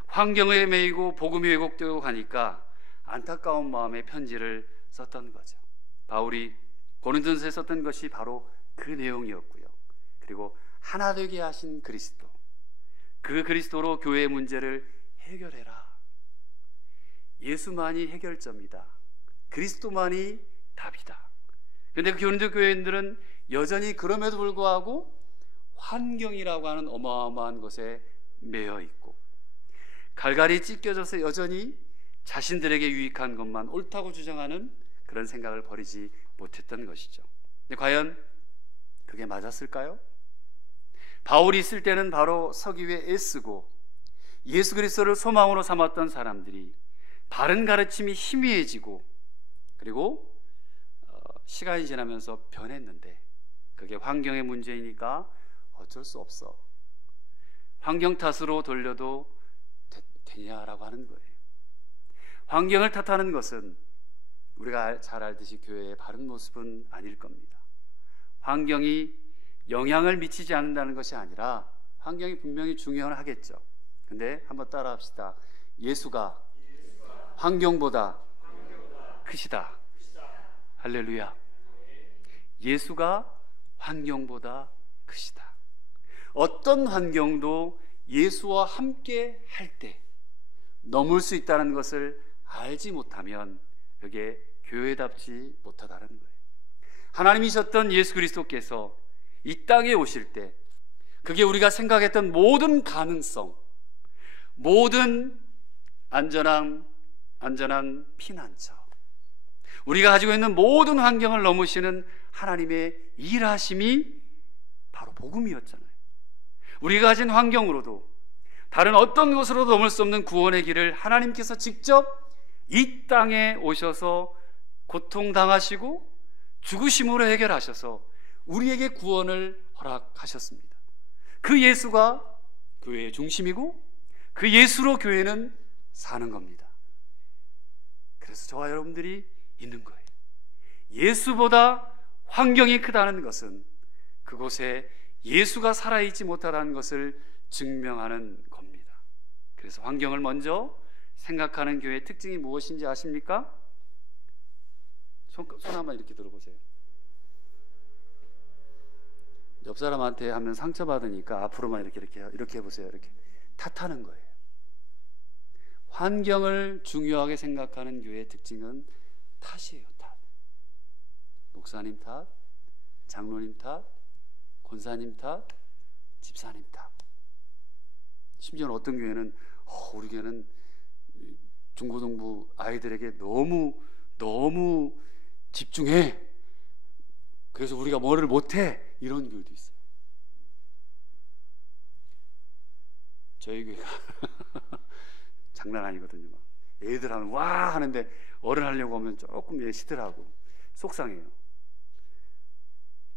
환경에 매이고 복음이 왜곡되고 가니까 안타까운 마음에 편지를 썼던 거죠. 바울이 고린도전서에 썼던 것이 바로 그 내용이었고요. 그리고 하나 되게 하신 그리스도, 그 그리스도로 교회의 문제를 해결해라. 예수만이 해결점이다. 그리스도만이 답이다. 그런데 그 고린도 교회인들은 여전히 그럼에도 불구하고 환경이라고 하는 어마어마한 것에 매여 있고 갈갈이 찢겨져서 여전히 자신들에게 유익한 것만 옳다고 주장하는 그런 생각을 버리지 못했던 것이죠. 근데 과연 그게 맞았을까요? 바울이 있을 때는 바로 서기 위해 애쓰고 예수 그리스도를 소망으로 삼았던 사람들이 바른 가르침이 희미해지고 그리고 시간이 지나면서 변했는데 그게 환경의 문제이니까 어쩔 수 없어. 환경 탓으로 돌려도 되냐라고 하는 거예요. 환경을 탓하는 것은 우리가 잘 알듯이 교회의 바른 모습은 아닐 겁니다. 환경이 영향을 미치지 않는다는 것이 아니라 환경이 분명히 중요하겠죠. 근데 한번 따라 합시다. 예수가 환경보다 크시다. 할렐루야. 예수가 환경보다 크시다. 어떤 환경도 예수와 함께 할 때 넘을 수 있다는 것을 알지 못하면 그게 교회답지 못하다는 거예요. 하나님이셨던 예수 그리스도께서 이 땅에 오실 때 그게 우리가 생각했던 모든 가능성, 모든 안전한 피난처, 우리가 가지고 있는 모든 환경을 넘으시는 하나님의 일하심이 바로 복음이었잖아요. 우리가 가진 환경으로도 다른 어떤 것으로도 넘을 수 없는 구원의 길을 하나님께서 직접 이 땅에 오셔서 고통당하시고 죽으심으로 해결하셔서 우리에게 구원을 허락하셨습니다. 그 예수가 교회의 중심이고 그 예수로 교회는 사는 겁니다. 그래서 저와 여러분들이 있는 거예요. 예수보다 환경이 크다는 것은 그곳에 예수가 살아있지 못하다는 것을 증명하는 겁니다. 그래서 환경을 먼저 생각하는 교회의 특징이 무엇인지 아십니까? 손 한번 이렇게 들어보세요. 옆 사람한테 하면 상처받으니까 앞으로만 이렇게 해보세요. 이렇게 탓하는 거예요. 환경을 중요하게 생각하는 교회의 특징은 탓이에요. 탓. 목사님 탓, 장로님 탓, 권사님 탓, 집사님 탓. 심지어는 어떤 교회는 우리 교회는 중고등부 아이들에게 너무 집중해. 그래서 우리가 뭐를 못해. 이런 교회도 있어요. 저희 교회가 장난 아니거든요. 막. 애들 하면 와 하는데 어른 하려고 하면 조금 시들하고 속상해요.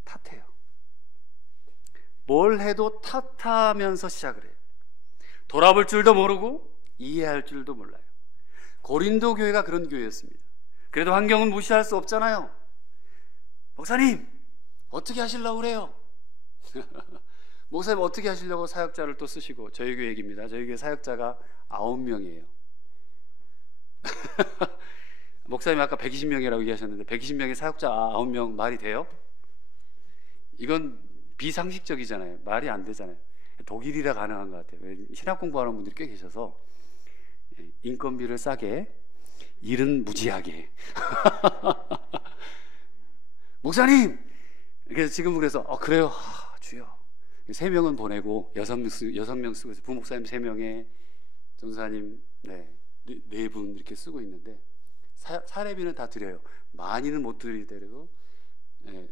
탓해요. 뭘 해도 탓하면서 시작을 해요. 돌아볼 줄도 모르고 이해할 줄도 몰라요. 고린도 교회가 그런 교회였습니다. 그래도 환경은 무시할 수 없잖아요. 목사님 어떻게 하시려고 그래요? 목사님 어떻게 하시려고 사역자를 또 쓰시고. 저희 교회 얘기입니다. 저희 교회 사역자가 9명이에요 목사님 아까 120명이라고 얘기하셨는데 120명의 사역자 9명 말이 돼요? 이건 비상식적이잖아요. 말이 안 되잖아요. 독일이라 가능한 것 같아요. 신학 공부하는 분들이 꽤 계셔서 인건비를 싸게 일은 무지하게 목사님! 그래서 지금 그래서 그래요 주여 3명은 보내고 6명 쓰고 있어요. 부목사님 3명에 전사님 4분 이렇게 쓰고 있는데 사례비는 다 드려요. 많이는 못 드리더라도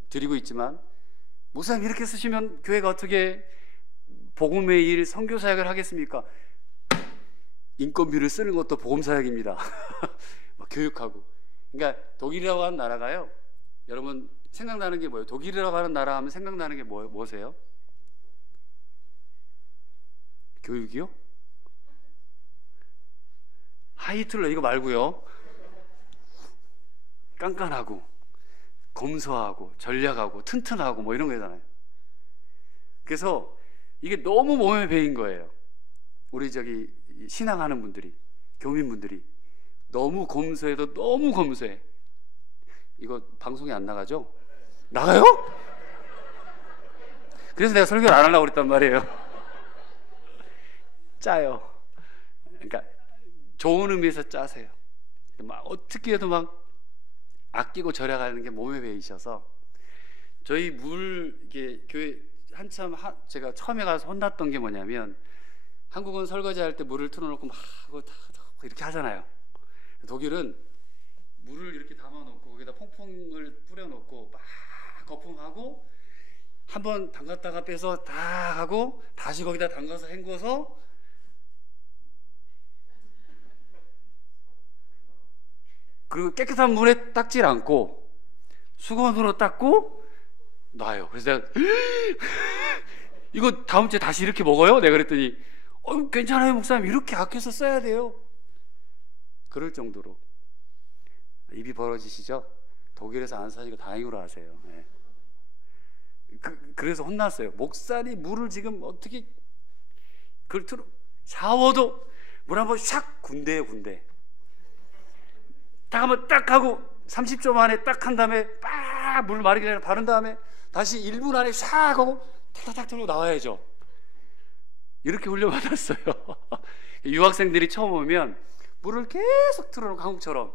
드리고 있지만 목사님 이렇게 쓰시면 교회가 어떻게 복음의 일, 선교 사역을 하겠습니까? 인건비를 쓰는 것도 복음 사역입니다. 교육하고. 그러니까 독일이라고 하는 나라가요. 여러분 생각나는 게 뭐예요? 독일이라고 하는 나라 하면 생각나는 게 뭐세요? 교육이요? 하이틀러 이거 말고요. 깐깐하고 검소하고 전략하고 튼튼하고 뭐 이런 거잖아요. 그래서 이게 너무 몸에 배인 거예요. 우리 신앙하는 분들이, 교민분들이 너무 검소해도 너무 검소해. 이거 방송에 안 나가죠? 나가요? 그래서 내가 설교를 안 하려고 그랬단 말이에요. 짜요. 그러니까 좋은 의미에서 짜세요. 막 어떻게 해도 막 아끼고 절약하는 게 몸에 배이셔서 저희 이게 교회 한참 제가 처음에 가서 혼났던 게 뭐냐면 한국은 설거지 할 때 물을 틀어놓고 막 하고 이렇게 하잖아요. 독일은 물을 이렇게 담아놓고 거기다 퐁퐁을 뿌려놓고 막 거품하고 한번 담갔다가 빼서 다 하고 다시 거기다 담가서 헹궈서 그리고 깨끗한 물에 닦질 않고 수건으로 닦고 놔요. 그래서 내가 이거 다음 주에 다시 이렇게 먹어요? 내가 그랬더니 괜찮아요 목사님, 이렇게 아껴서 써야 돼요. 그럴 정도로. 입이 벌어지시죠? 독일에서 안 사시고 다행으로 하세요. 네. 그래서 혼났어요. 목사님 물을 지금 어떻게 샤워도 물 한번 샥 군대예요. 군대 딱 한번 딱 하고 30초 만에 딱 한 다음에 빡 물 마르기 전에 바른 다음에 다시 1분 안에 샥 하고 탁탁탁 들고 나와야죠. 이렇게 훈련받았어요. 유학생들이 처음 오면 물을 계속 틀어놓고 한국처럼.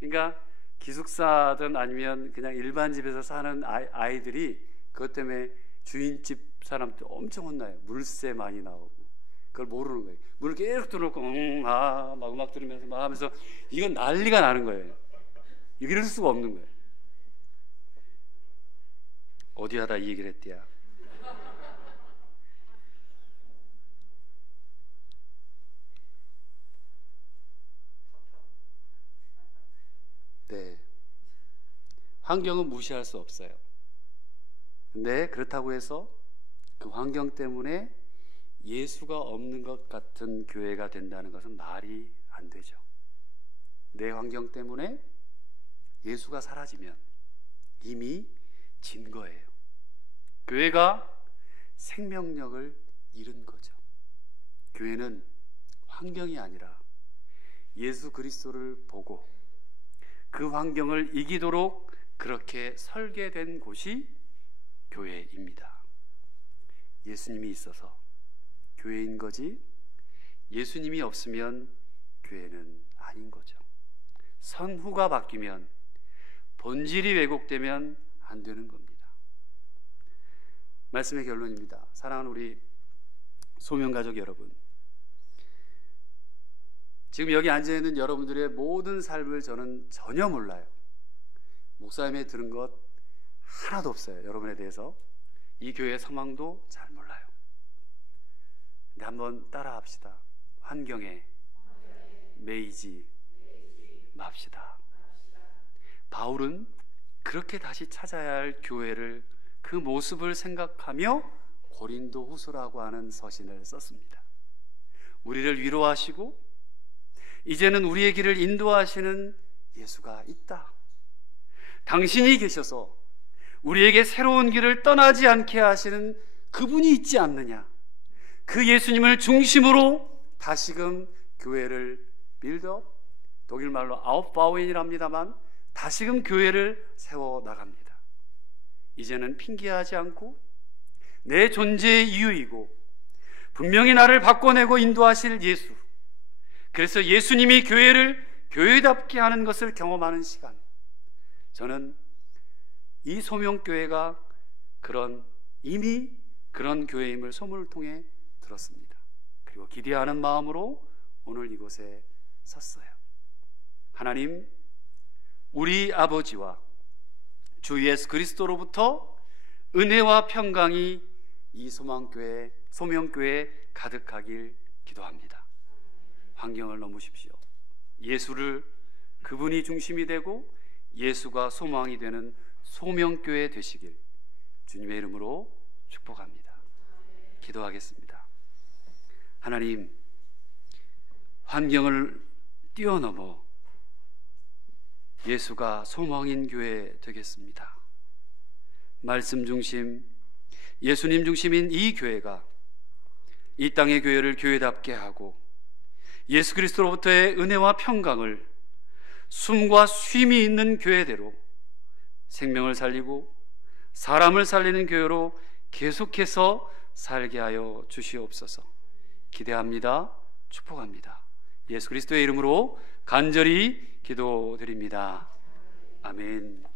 그러니까 기숙사든 아니면 그냥 일반 집에서 사는 아이들이 그것 때문에 주인집 사람들 엄청 혼나요. 물세 많이 나오고. 그걸 모르는 거예요. 물을 계속 틀어놓고 막 음악 들으면서 막 하면서 이건 난리가 나는 거예요. 이럴 수가 없는 거예요. 어디 하다 이 얘기를 했대야. 네. 환경은 무시할 수 없어요. 근데 그렇다고 해서 그 환경 때문에 예수가 없는 것 같은 교회가 된다는 것은 말이 안 되죠. 내 환경 때문에 예수가 사라지면 이미 진 거예요. 교회가 생명력을 잃은 거죠. 교회는 환경이 아니라 예수 그리스도를 보고 그 환경을 이기도록 그렇게 설계된 곳이 교회입니다. 예수님이 있어서 교회인 거지, 예수님이 없으면 교회는 아닌 거죠. 선후가 바뀌면, 본질이 왜곡되면 안 되는 겁니다. 말씀의 결론입니다. 사랑하는 우리 소명가족 여러분, 지금 여기 앉아있는 여러분들의 모든 삶을 저는 전혀 몰라요. 목사님이 들은 것 하나도 없어요. 여러분에 대해서. 이 교회의 상황도 잘 몰라요. 근데 한번 따라 합시다. 환경에 매이지 맙시다. 바울은 그렇게 다시 찾아야 할 교회를, 그 모습을 생각하며 고린도 후서라고 하는 서신을 썼습니다. 우리를 위로하시고 이제는 우리의 길을 인도하시는 예수가 있다. 당신이 계셔서 우리에게 새로운 길을 떠나지 않게 하시는 그분이 있지 않느냐. 그 예수님을 중심으로 다시금 교회를 빌드업, 독일말로 아웃바우엔이랍니다만 다시금 교회를 세워나갑니다. 이제는 핑계하지 않고 내 존재의 이유이고 분명히 나를 바꿔내고 인도하실 예수, 그래서 예수님이 교회를 교회답게 하는 것을 경험하는 시간, 저는 이 소명교회가 이미 그런 교회임을 소문을 통해 들었습니다. 그리고 기대하는 마음으로 오늘 이곳에 섰어요. 하나님, 우리 아버지와 주 예수 그리스도로부터 은혜와 평강이 이 소명교회에 가득하길 기도합니다. 환경을 넘으십시오. 예수를, 그분이 중심이 되고 예수가 소망이 되는 소명교회 되시길 주님의 이름으로 축복합니다. 기도하겠습니다. 하나님, 환경을 뛰어넘어 예수가 소망인 교회 되겠습니다. 말씀 중심, 예수님 중심인 이 교회가 이 땅의 교회를 교회답게 하고 예수 그리스도로부터의 은혜와 평강을 숨과 쉼이 있는 교회대로 생명을 살리고 사람을 살리는 교회로 계속해서 살게 하여 주시옵소서. 기대합니다. 축복합니다. 예수 그리스도의 이름으로 간절히 기도드립니다. 아멘.